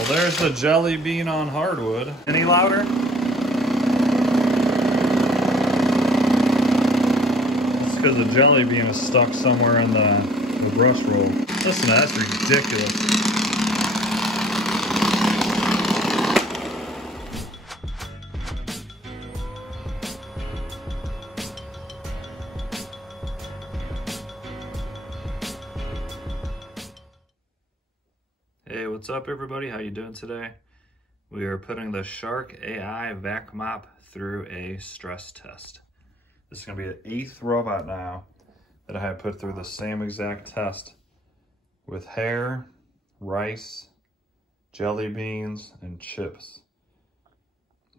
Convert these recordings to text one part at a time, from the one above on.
Well, there's the jelly bean on hardwood. Any louder? It's because the jelly bean is stuck somewhere in the brush roll. Listen, that's ridiculous. Hey, what's up everybody? How you doing today? We are putting the Shark AI VACMOP through a stress test. This is going to be the 8th robot now that I have put through the same exact test with hair, rice, jelly beans, and chips.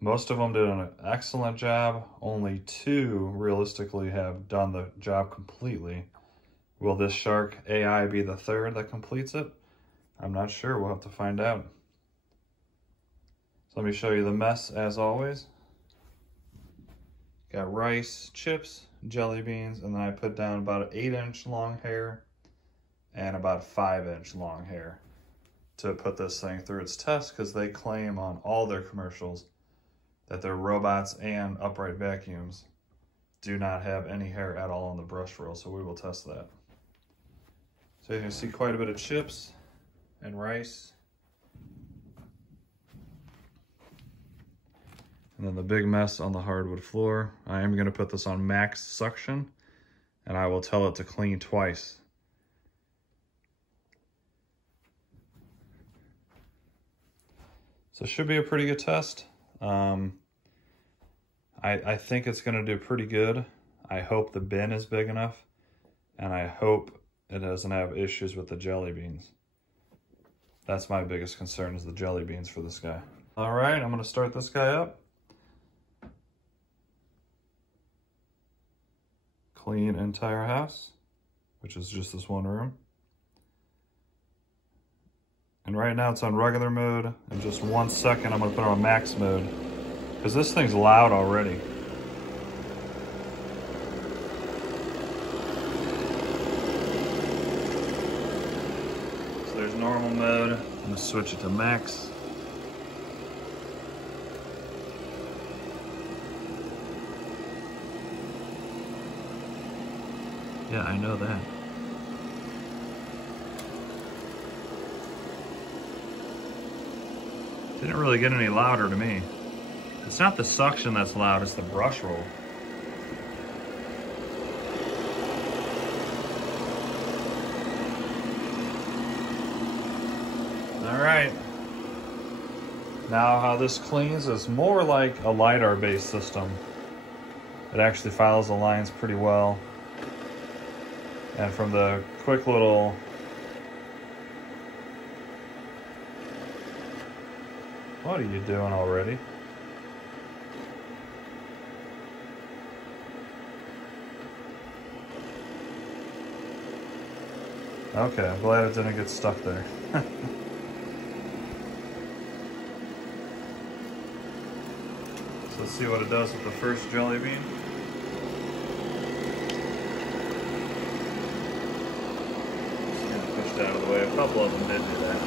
Most of them did an excellent job. Only 2 realistically have done the job completely. Will this Shark AI be the 3rd that completes it? I'm not sure, we'll have to find out. So let me show you the mess as always. Got rice, chips, jelly beans, and then I put down about an 8-inch long hair and about 5-inch long hair to put this thing through its test, because they claim on all their commercials that their robots and upright vacuums do not have any hair at all on the brush roll, so we will test that. So you can see quite a bit of chips and rice. And then the big mess on the hardwood floor. I am going to put this on max suction, and I will tell it to clean twice. So it should be a pretty good test. I think it's going to do pretty good. I hope the bin is big enough, and I hope it doesn't have issues with the jelly beans. That's my biggest concern, is the jelly beans for this guy. All right, I'm gonna start this guy up. Clean entire house, which is just this one room. And right now it's on regular mode. In just 1 second, I'm gonna put it on max mode, because this thing's loud already. There's normal mode. I'm gonna switch it to max. Yeah, I know that. Didn't really get any louder to me. It's not the suction that's loud, it's the brush roll. Alright, now how this cleans is more like a LiDAR based system. It actually follows the lines pretty well. And from the quick little what are you doing already? Okay, I'm glad it didn't get stuck there. Let's see what it does with the first jelly bean. Just kind of pushed out of the way. A couple of them did do that.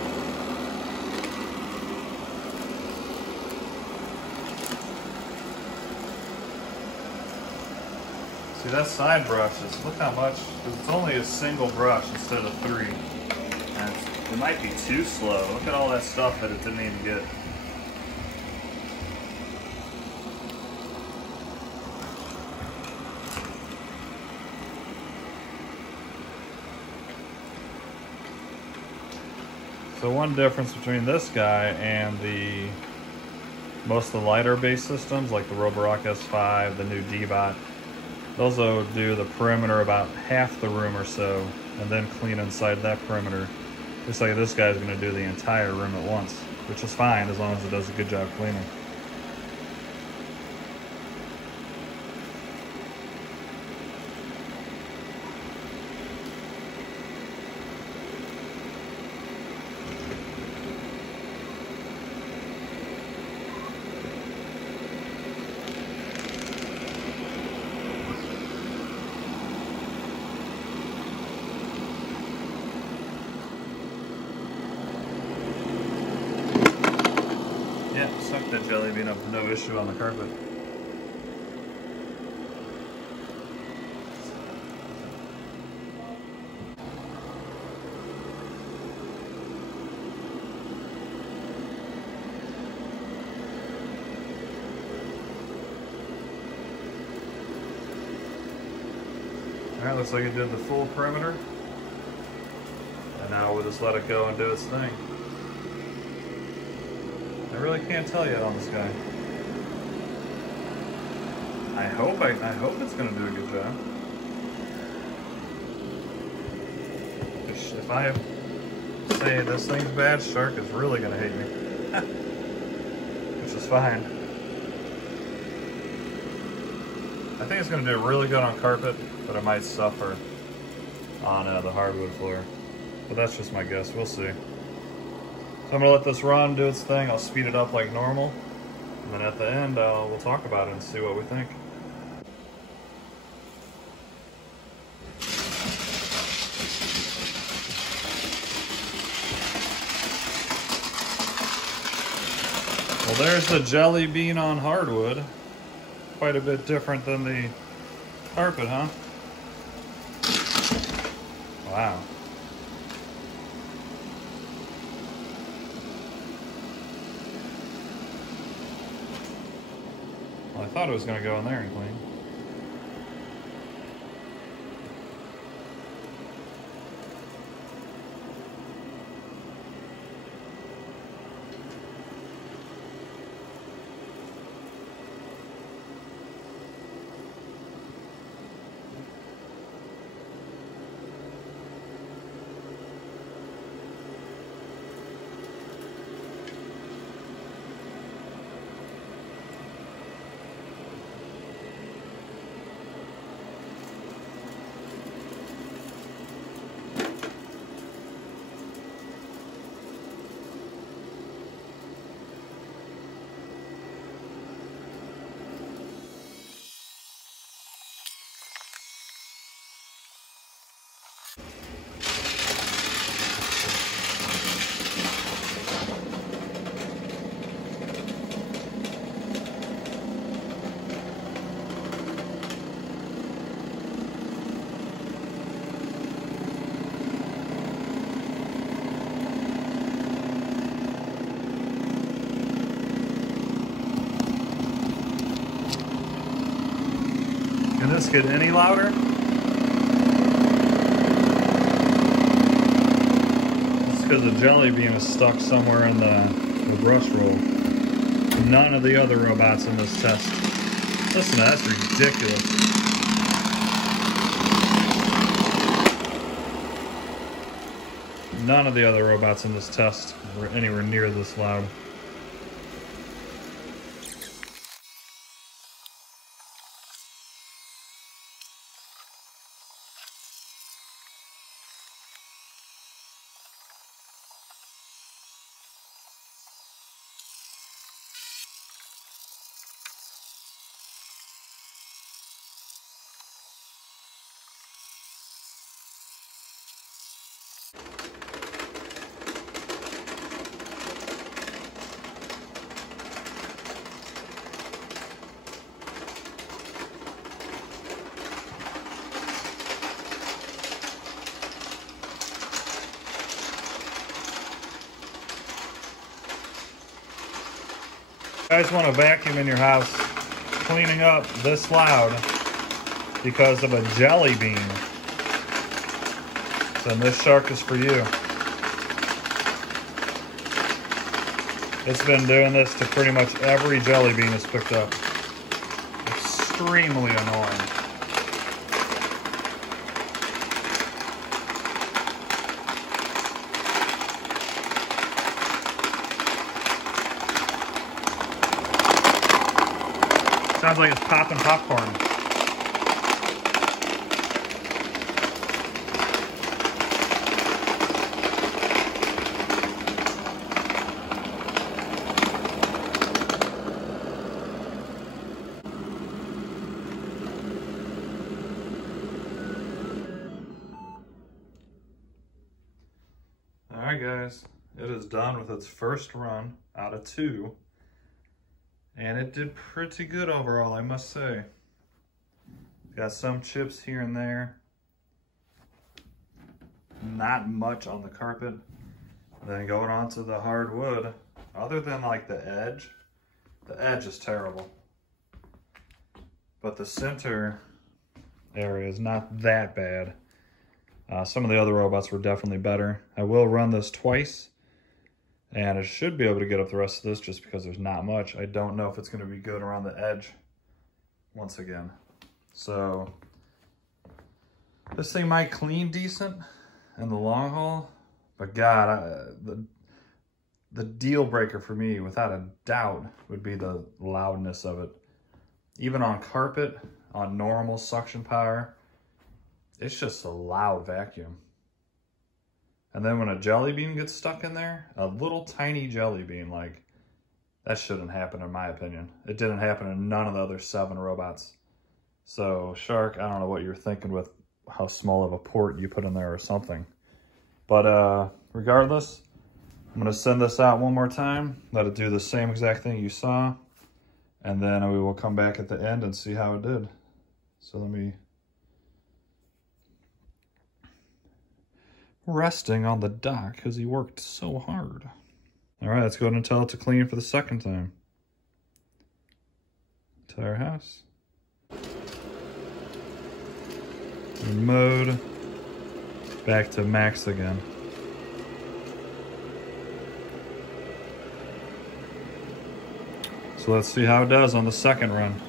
See, that side brush is, look how much, because it's only a single brush instead of 3. And it might be too slow. Look at all that stuff that it didn't even get. So one difference between this guy and most of the LiDAR based systems like the Roborock S5, the new D-Bot, those will do the perimeter about half the room or so and then clean inside that perimeter. Just like this guy's going to do the entire room at once, which is fine as long as it does a good job cleaning. suck that jelly bean up, no issue on the carpet. Alright, looks like it did the full perimeter. And now we'll just let it go and do its thing. I really can't tell yet on this guy. I hope it's gonna do a good job. If I say this thing's bad, Shark is really gonna hate me. Which is fine. I think it's gonna do really good on carpet, but it might suffer on the hardwood floor. But that's just my guess, we'll see. So I'm gonna let this run, do its thing. I'll speed it up like normal. And then at the end, we'll talk about it and see what we think. Well, there's the jelly bean on hardwood. Quite a bit different than the carpet, huh? Wow. Well, I thought it was going to go in there and clean. Can this get any louder? It's because the jelly bean is stuck somewhere in the brush roll. None of the other robots in this test. Listen, that's ridiculous. None of the other robots in this test were anywhere near this loud. You guys want to vacuum in your house, cleaning up this loud because of a jelly bean, then this Shark is for you. It's been doing this to pretty much every jelly bean it's picked up. Extremely annoying. Sounds like it's popping popcorn. Alright guys, it is done with its first run out of 2 And it did pretty good overall, I must say. Got some chips here and there. Not much on the carpet. Then going on to the hardwood, other than like the edge is terrible. But the center area is not that bad. Some of the other robots were definitely better. I will run this twice, and I should be able to get up the rest of this just because there's not much. I don't know if it's going to be good around the edge once again. So this thing might clean decent in the long haul, but God, the deal breaker for me, without a doubt, would be the loudness of it. Even on carpet, on normal suction power, it's just a loud vacuum. And then when a jelly bean gets stuck in there, a little tiny jelly bean, like, that shouldn't happen in my opinion. It didn't happen in none of the other 7 robots. So Shark, I don't know what you're thinking with how small of a port you put in there or something. But regardless, I'm gonna send this out one more time, let it do the same exact thing you saw, and then we will come back at the end and see how it did. So let me... resting on the dock because he worked so hard. All right, let's go ahead and tell it to clean for the second time. Entire house. In mode. Back to max again. So let's see how it does on the second run.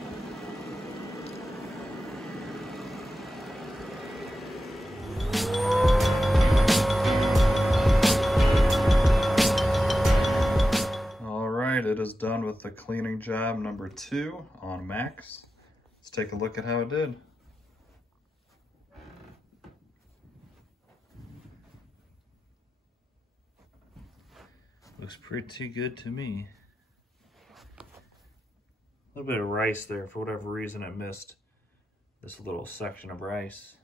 It is done with the cleaning job number 2 on max. Let's take a look at how it did. Looks pretty good to me. A little bit of rice there. For whatever reason, it missed this little section of rice.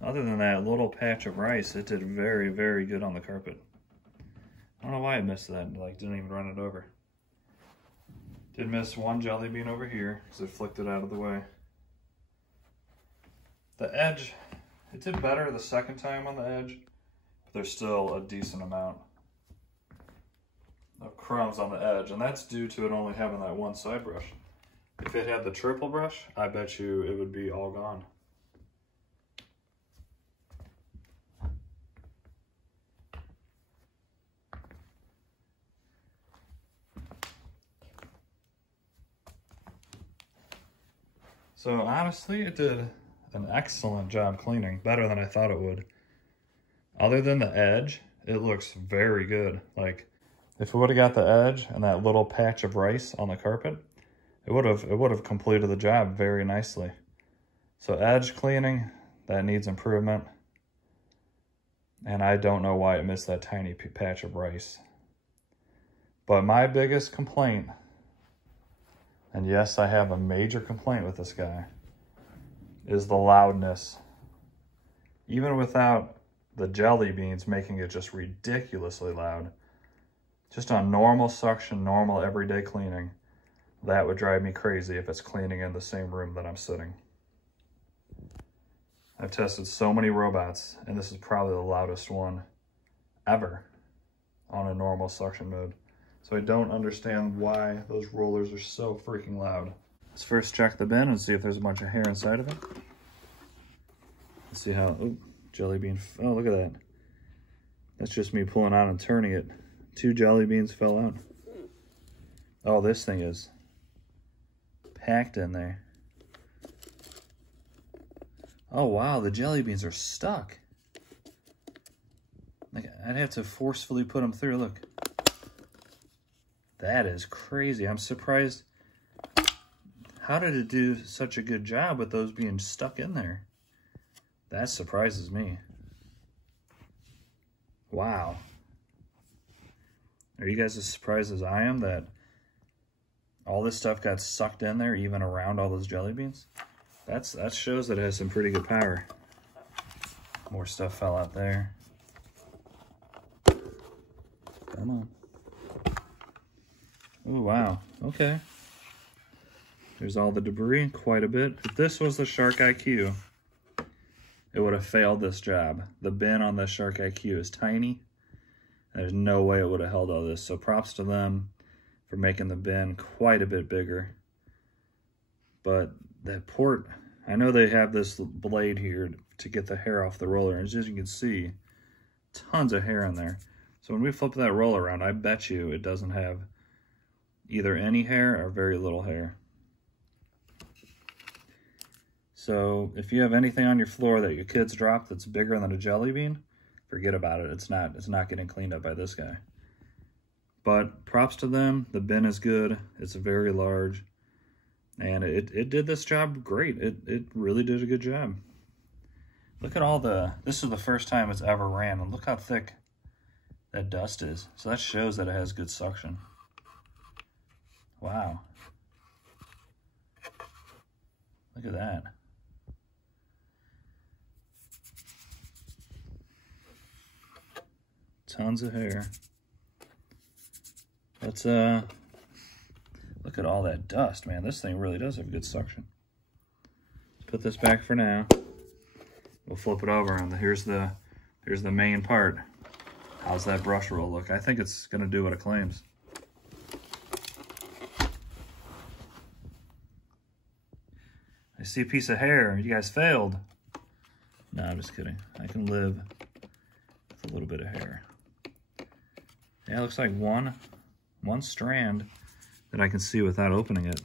Other than that little patch of rice, it did very, very good on the carpet. I don't know why it missed that, like didn't even run it over. Did miss one jelly bean over here, because it flicked it out of the way. The edge, it did better the second time on the edge, but there's still a decent amount of crumbs on the edge, and that's due to it only having that one side brush. If it had the triple brush, I bet you it would be all gone. So honestly, it did an excellent job cleaning, better than I thought it would. Other than the edge, it looks very good. Like, if it would have got the edge and that little patch of rice on the carpet, it would have completed the job very nicely. So edge cleaning, that needs improvement. And I don't know why it missed that tiny patch of rice. But my biggest complaint, and yes, I have a major complaint with this guy, is the loudness. Even without the jelly beans making it just ridiculously loud, just on normal suction, normal everyday cleaning, that would drive me crazy if it's cleaning in the same room that I'm sitting. I've tested so many robots, and this is probably the loudest one ever on a normal suction mode. So I don't understand why those rollers are so freaking loud. Let's first check the bin and see if there's a bunch of hair inside of it. Let's see how, oh, jelly bean, oh, look at that. That's just me pulling on and turning it. 2 jelly beans fell out. Oh, this thing is packed in there. Oh, wow, the jelly beans are stuck. Like, I'd have to forcefully put them through, look. That is crazy. I'm surprised. How did it do such a good job with those being stuck in there? That surprises me. Wow. Are you guys as surprised as I am that all this stuff got sucked in there, even around all those jelly beans? That shows that it has some pretty good power. More stuff fell out there. Come on. Oh, wow. Okay. There's all the debris, quite a bit. If this was the Shark IQ, it would have failed this job. The bin on the Shark IQ is tiny. There's no way it would have held all this. So props to them for making the bin quite a bit bigger. But that port, I know they have this blade here to get the hair off the roller. And as you can see, tons of hair in there. So when we flip that roller around, I bet you it doesn't have either any hair or very little hair. So if you have anything on your floor that your kids drop that's bigger than a jelly bean, forget about it. It's not getting cleaned up by this guy. But props to them. The bin is good. It's very large. And it did this job great. It really did a good job. Look at all this is the first time it's ever ran, and look how thick that dust is. So that shows that it has good suction. Wow. Look at that. Tons of hair. Let's look at all that dust, man. This thing really does have good suction. Let's put this back for now. We'll flip it over, and here's the main part. How's that brush roll look? I think it's gonna do what it claims. I see a piece of hair. You guys failed. No, I'm just kidding. I can live with a little bit of hair. Yeah, it looks like one strand that I can see without opening it.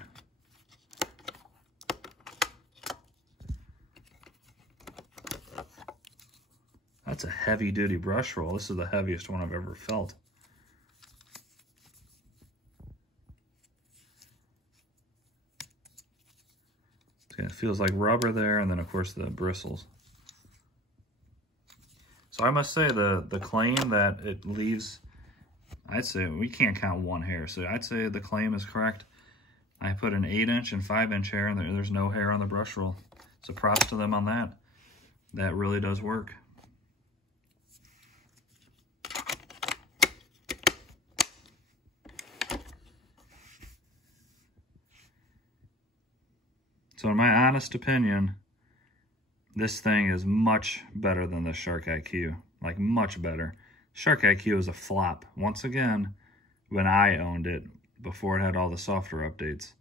That's a heavy-duty brush roll. This is the heaviest one I've ever felt. It feels like rubber there, and then of course the bristles. So I must say the claim that it leaves, I'd say we can't count one hair, so I'd say the claim is correct. I put an 8-inch and 5-inch hair, and there's no hair on the brush roll. So props to them on that. That really does work. So in my honest opinion, this thing is much better than the Shark IQ. Like, much better. Shark IQ is a flop. Once again, when I owned it, before it had all the software updates.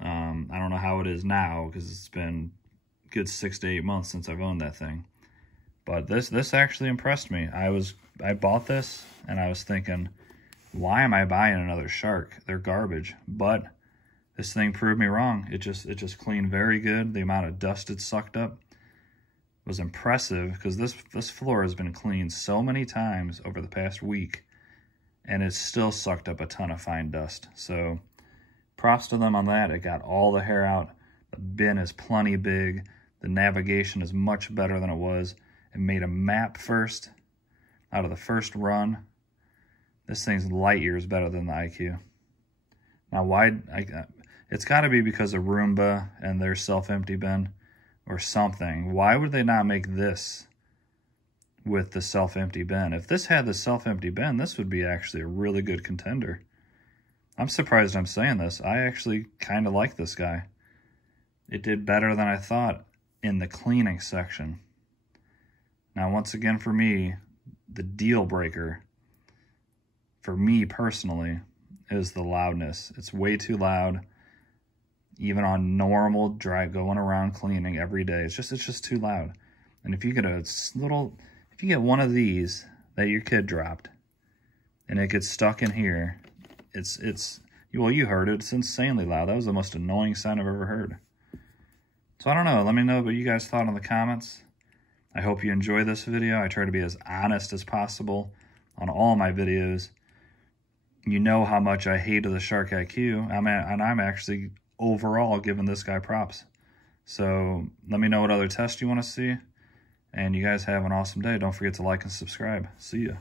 I don't know how it is now, because it's been a good 6 to 8 months since I've owned that thing. But this actually impressed me. I bought this, and I was thinking, why am I buying another Shark? They're garbage. But this thing proved me wrong. It just cleaned very good. The amount of dust it sucked up was impressive, because this floor has been cleaned so many times over the past week, and it's still sucked up a ton of fine dust. So props to them on that. It got all the hair out. The bin is plenty big. The navigation is much better than it was. It made a map first out of the first run. This thing's light years better than the IQ. Now, it's got to be because of Roomba and their self-empty bin or something. Why would they not make this with the self-empty bin? If this had the self-empty bin, this would be actually a really good contender. I'm surprised I'm saying this. I actually kind of like this guy. It did better than I thought in the cleaning section. Now, once again, for me, the deal breaker, for me personally, is the loudness. It's way too loud. Even on normal going around cleaning every day, it's just too loud. And if you get if you get one of these that your kid dropped, and it gets stuck in here, well, you heard it. It's insanely loud. That was the most annoying sound I've ever heard. So I don't know. Let me know what you guys thought in the comments. I hope you enjoy this video. I try to be as honest as possible on all my videos. You know how much I hated the Shark IQ, and I'm actually overall giving this guy props. So let me know what other tests you want to see, and you guys have an awesome day. Don't forget to like and subscribe. See ya.